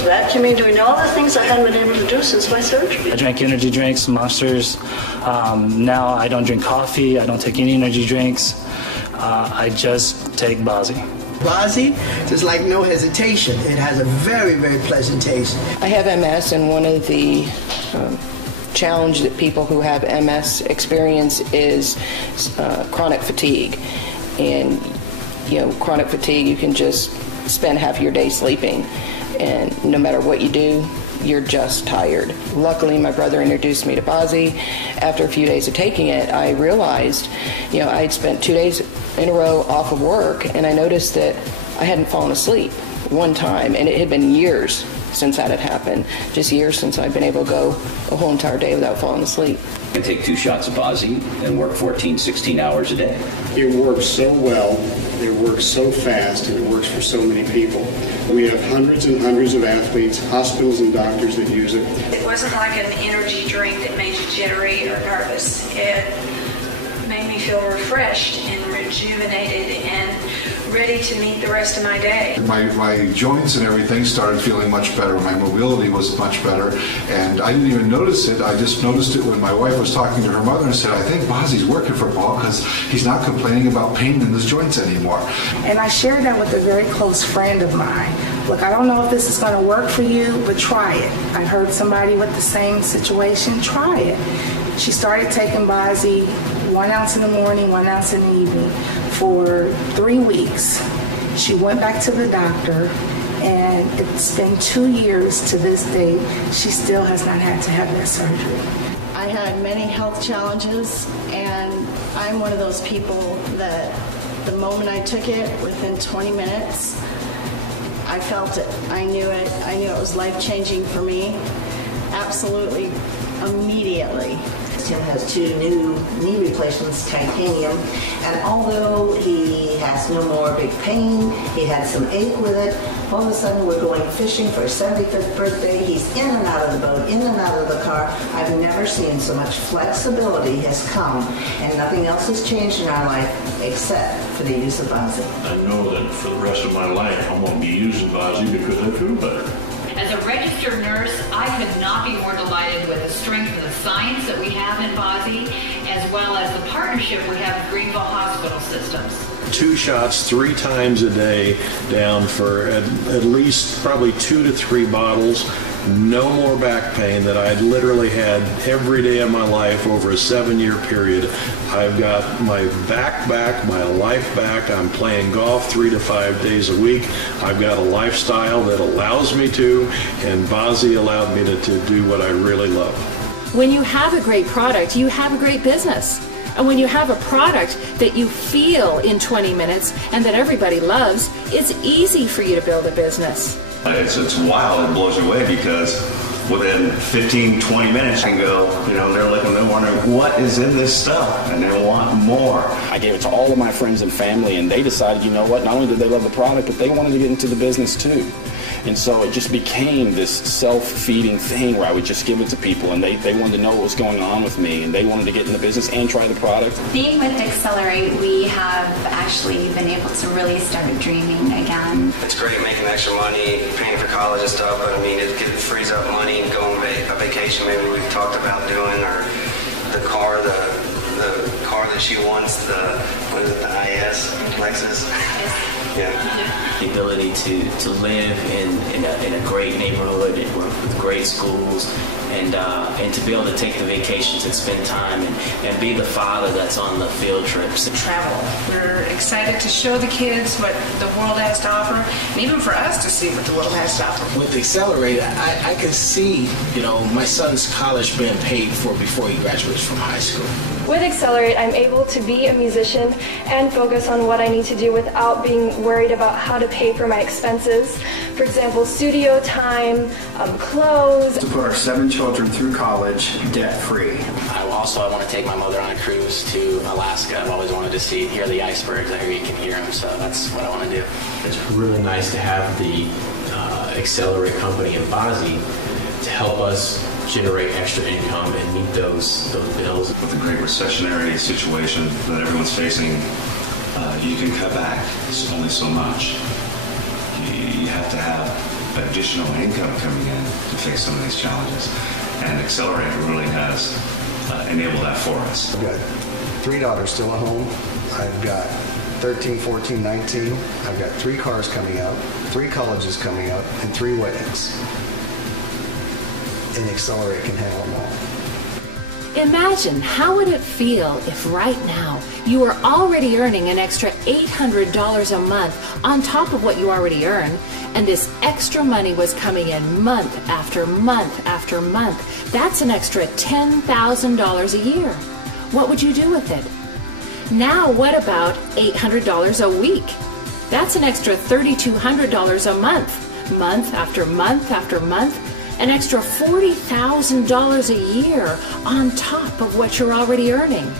Vacuuming, doing all the things I hadn't been able to do since my surgery. I drank energy drinks, Monsters. Now I don't drink coffee. I don't take any energy drinks. I just take BAZI. BAZI is like no hesitation. It has a very, very pleasant taste. I have MS, and one of the challenge that people who have MS experience is chronic fatigue. And, chronic fatigue, you can just spend half your day sleeping, and no matter what you do, you're just tired. Luckily, my brother introduced me to BAZI. After a few days of taking it, I realized, I'd spent 2 days in a row off of work, and I noticed that I hadn't fallen asleep one time, and it had been years since that had happened. Just years since I've been able to go a whole entire day without falling asleep. I take 2 shots of BAZI and work 14, 16 hours a day. It works so well, it works so fast, and it works for so many people. We have hundreds and hundreds of athletes, hospitals and doctors that use it. It wasn't like an energy drink that made you jittery or nervous. It made me feel refreshed and rejuvenated and ready to meet the rest of my day. My joints and everything started feeling much better. My mobility was much better, and I didn't even notice it. I just noticed it when my wife was talking to her mother and said, I think BAZI's working for Paul because he's not complaining about pain in his joints anymore. And I shared that with a very close friend of mine. Look, I don't know if this is going to work for you, but try it. I heard somebody with the same situation. Try it. She started taking BAZI 1 ounce in the morning, 1 ounce in the evening for 3 weeks. She went back to the doctor, and it's been 2 years to this date. She still has not had to have that surgery. I had many health challenges, and I'm one of those people that the moment I took it, within 20 minutes, I felt it. I knew it. I knew it was life-changing for me. Absolutely, immediately. Tim has 2 new knee replacements, titanium, and although he has no more big pain, he had some ache with it, all of a sudden we're going fishing for his 75th birthday. He's in and out of the boat, in and out of the car. I've never seen so much flexibility has come, and nothing else has changed in our life except for the use of BAZI. I know that for the rest of my life I'm going to be using BAZI because I feel better. As a registered nurse, I could not be more delighted with the strength of the science that we have in BAZI, as well as the partnership we have with Greenville Hospital Systems. 2 shots 3 times a day, down for at least probably 2 to 3 bottles. No more back pain that I'd literally had every day of my life over a 7-year period. I've got my back, my life back. I'm playing golf 3 to 5 days a week. I've got a lifestyle that allows me to, and BAZI allowed me to do what I really love. When you have a great product, you have a great business. And when you have a product that you feel in 20 minutes and that everybody loves, it's easy for you to build a business. It's wild. It blows you away because within 15, 20 minutes, you can go, they're wondering what is in this stuff, and they want more. I gave it to all of my friends and family, and they decided, you know what, not only did they love the product, but they wanted to get into the business too. And so it just became this self-feeding thing where I would just give it to people, and they wanted to know what was going on with me, and they wanted to get in the business and try the product. Being with Accelerate, we have actually been able to really start dreaming again. It's great making extra money, paying for college and stuff, but I mean, it frees up money, going on a vacation maybe we've talked about doing, or the car that she wants, the IS, Lexus. Yeah. The ability to live in a great neighborhood and work with great schools, and to be able to take the vacations and spend time and be the father that's on the field trips. Travel. We're excited to show the kids what the world has to offer, and even for us to see what the world has to offer. With Accelerate, I could see, my son's college being paid for before he graduates from high school. With Accelerate, I'm able to be a musician and focus on what I need to do without being worried about how to pay for my expenses. For example, studio time, clothes. To put our 7 children through college debt-free. I want to take my mother on a cruise to Alaska. I've always wanted to hear the icebergs. I hear you can hear them, so that's what I want to do. It's really nice to have the Accelerate company and BAZI to help us generate extra income and meet those bills. With the great recessionary situation that everyone's facing, you can cut back only so much. You have to have additional income coming in to face some of these challenges. And Accelerate really has enabled that for us. I've got 3 daughters still at home. I've got 13, 14, 19. I've got 3 cars coming up, 3 colleges coming up, and 3 weddings. And Accelerate can handle them all. Imagine how would it feel if right now you were already earning an extra $800 a month on top of what you already earn, and this extra money was coming in month after month after month. That's an extra $10,000 a year. What would you do with it? Now what about $800 a week? That's an extra $3,200 a month, month after month after month. An extra $40,000 a year on top of what you're already earning.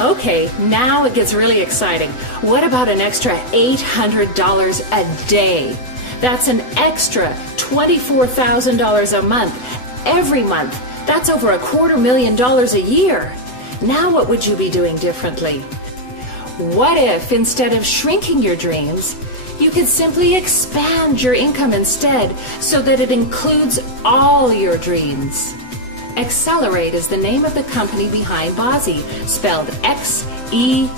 Okay, now it gets really exciting. What about an extra $800 a day? That's an extra $24,000 a month, every month. That's over $250,000 a year. Now what would you be doing differently? What if instead of shrinking your dreams, you could simply expand your income instead so that it includes all your dreams? Accelerate is the name of the company behind BAZI, spelled XELR8.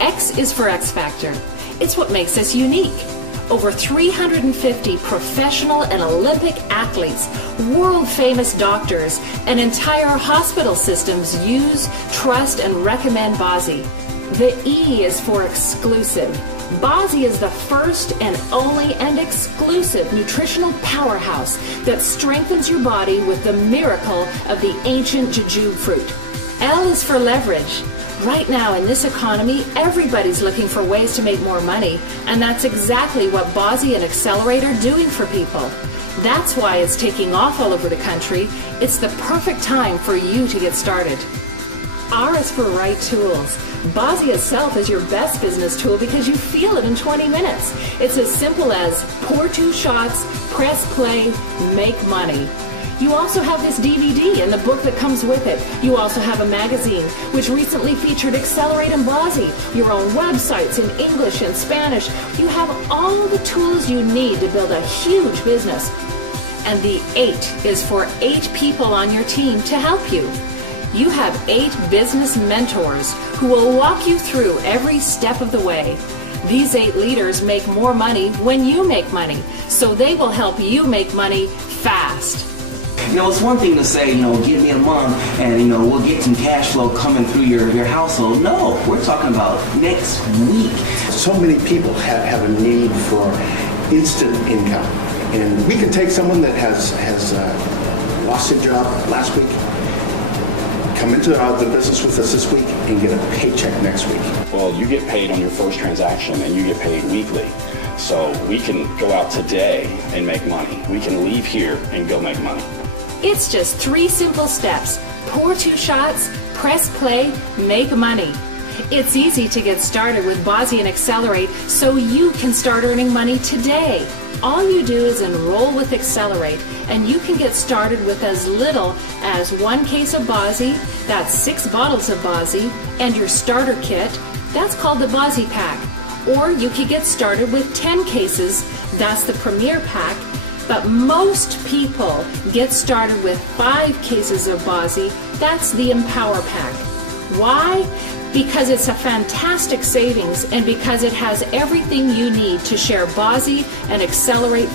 X is for X Factor. It's what makes us unique. Over 350 professional and Olympic athletes, world-famous doctors, and entire hospital systems use, trust, and recommend BAZI. The E is for exclusive. BAZI is the first and only and exclusive nutritional powerhouse that strengthens your body with the miracle of the ancient jujube fruit. L is for leverage. Right now in this economy, everybody's looking for ways to make more money, and that's exactly what BAZI and Accelerate are doing for people. That's why it's taking off all over the country. It's the perfect time for you to get started. R is for right tools. BAZI itself is your best business tool because you feel it in 20 minutes. It's as simple as pour 2 shots, press play, make money. You also have this DVD and the book that comes with it. You also have a magazine, which recently featured Accelerate and BAZI, your own websites in English and Spanish. You have all the tools you need to build a huge business. And the 8 is for 8 people on your team to help you. You have 8 business mentors who will walk you through every step of the way. These 8 leaders make more money when you make money, so they will help you make money fast. You know, it's one thing to say, you know, give me a month and, you know, we'll get some cash flow coming through your household. No, we're talking about next week. So many people have a need for instant income. And we can take someone that has lost their job last week, come into the business with us this week, and get a paycheck next week. Well, you get paid on your first transaction and you get paid weekly. So we can go out today and make money. We can leave here and go make money. It's just 3 simple steps. Pour 2 shots, press play, make money. It's easy to get started with BAZI and Accelerate so you can start earning money today. All you do is enroll with Accelerate, and you can get started with as little as 1 case of BAZI, that's 6 bottles of BAZI, and your starter kit, that's called the BAZI pack. Or you could get started with 10 cases, that's the Premier pack, but most people get started with 5 cases of BAZI, that's the Empower pack. Why? Because it's a fantastic savings and because it has everything you need to share BAZI and Accelerate